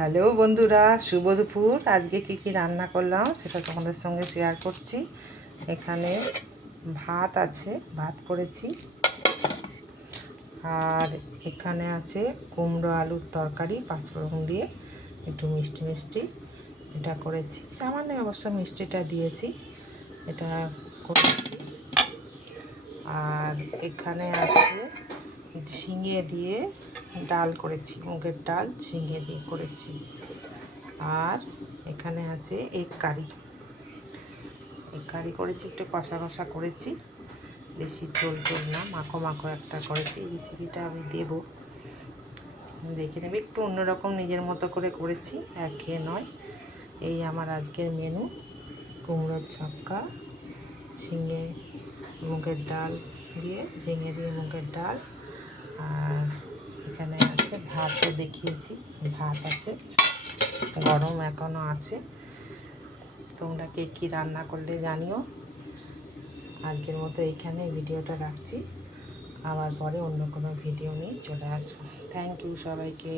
Hello বন্ধুরা, শুভ দুপুর। আজকে কি রান্না করলাম সেটা তোমাদের সঙ্গে শেয়ার করছি। এখানে ভাত আছে, ভাত করেছি। আর এখানে আছে কুমড়ো আলুর তরকারি পাঁচফোড়ন দিয়ে, একটু মিষ্টি মিষ্টি এটা করেছি। সামান্য অবশ্য মিষ্টিটা দিয়েছি, এটা করেছি। আর এখানে আছে ঝিঙে দিয়ে ডাল করেছি, মুগের ডাল ঝিঙে দিয়ে করেছি। আর এখানে আছে এগ কারি করেছি, একটু কষা কষা করেছি, বেশি ঝোল ঝোল না, মাখো মাখো একটা করেছি। রেসিপিটা আমি দেবো, দেখে নেবে। একটু অন্যরকম নিজের মতো করে করেছি, একঘেয়ে নয়। এই আমার আজকের মেনু: কুমড়োর ছক্কা, ঝিঙে মুগের ডাল দিয়ে, ঝিঙে দিয়ে মুগের ডাল। আর এখানে আছে ভাতও দেখিয়েছি, ভাত আছে, গরম এখনও আছে। তোমরা কে কী রান্না করলে জানিও। আজকের মতো এইখানে ভিডিওটা রাখছি, আবার পরে অন্য কোনো ভিডিও নিয়ে চলে আসবো। থ্যাংক ইউ সবাইকে।